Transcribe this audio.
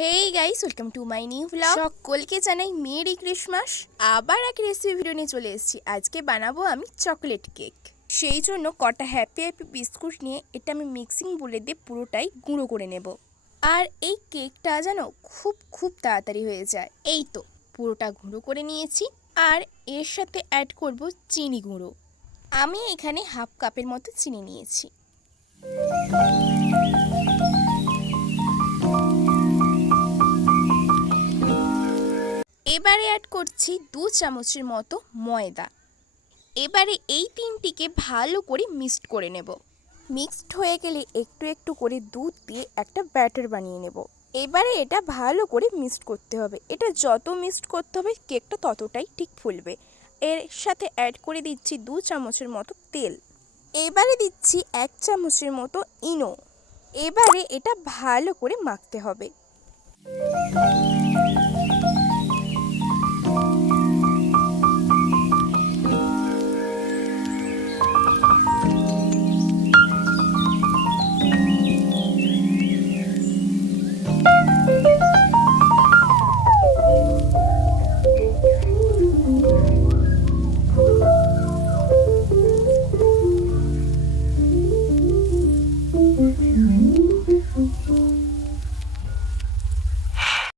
Hey guys, welcome to my new blog. সকলকে জানাই merry Christmas. আবার এক রেসিপি ভিডিও নিয়ে চলে এসেছি। আজকে বানাবো আমি চকলেট কেক। সেই জন্য কটা হ্যাপি হ্যাপি বিস্কুট নিয়ে এটা আমি মিক্সিং বলে দিয়ে পুরোটাই গুঁড়ো করে নেব। আর এই কেকটা যেন খুব খুব তাড়াতাড়ি হয়ে যায়। এই তো পুরোটা গুঁড়ো করে নিয়েছি। আর এর সাথে অ্যাড করব চিনি গুঁড়ো। আমি এখানে হাফ কাপের মতো চিনি নিয়েছি। এবারে অ্যাড করছি 2 চামচের মতো ময়দা। এবারে এই তিনটিকে ভালো করে মিক্সড করে নেব। মিক্সড হয়ে গেলে একটু একটু করে দুধ দিয়ে একটা ব্যাটার বানিয়ে নেব। এবারে এটা ভালো করে মিক্সড করতে হবে। এটা যত মিক্সড করতে হবে কেকটা ততটাই ঠিক ফুলবে। এর সাথে অ্যাড করে দিচ্ছি 2 চামচের মতো তেল। এবারে দিচ্ছি 1 চামচের মতো ইনো। এবারে এটা ভালো করে মাখতে হবে।